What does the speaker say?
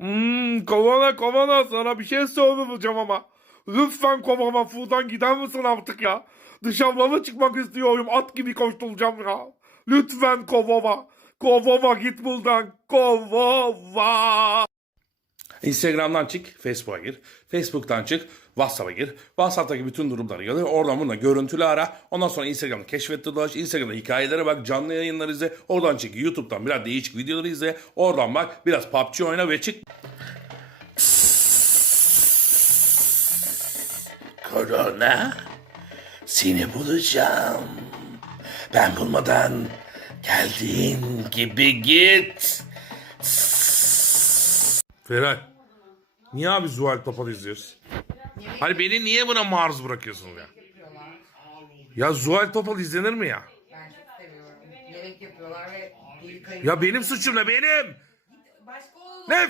Hmm, kovana kovana sana bir şey söyleyeceğim ama. Lütfen kovama Fudan gider misin artık ya? Dışarılara çıkmak istiyorum. At gibi koşturacağım ya. Lütfen kovama. Kovama git buradan. Kovama. Instagram'dan çık, Facebook'a gir. Facebook'tan çık, WhatsApp'a gir. WhatsApp'taki bütün durumları gör. Oradan bununla görüntülü ara. Ondan sonra Instagram'da keşfette dolaş. Instagram'da hikayelere bak, canlı yayınları izle. Oradan çık, YouTube'dan biraz değişik videoları izle. Oradan bak, biraz PUBG oyna ve çık. Korona, seni bulacağım. Ben bulmadan geldiğin gibi git. Feray. Niye abi Zuhal Topal izliyoruz? Hani beni niye buna maruz bırakıyorsunuz ya? Ya Zuhal Topal izlenir mi ya? Ben çok seviyorum. Yemek yapıyorlar ve dil kayıyor. Ya benim suçum ne benim? Başka. Ne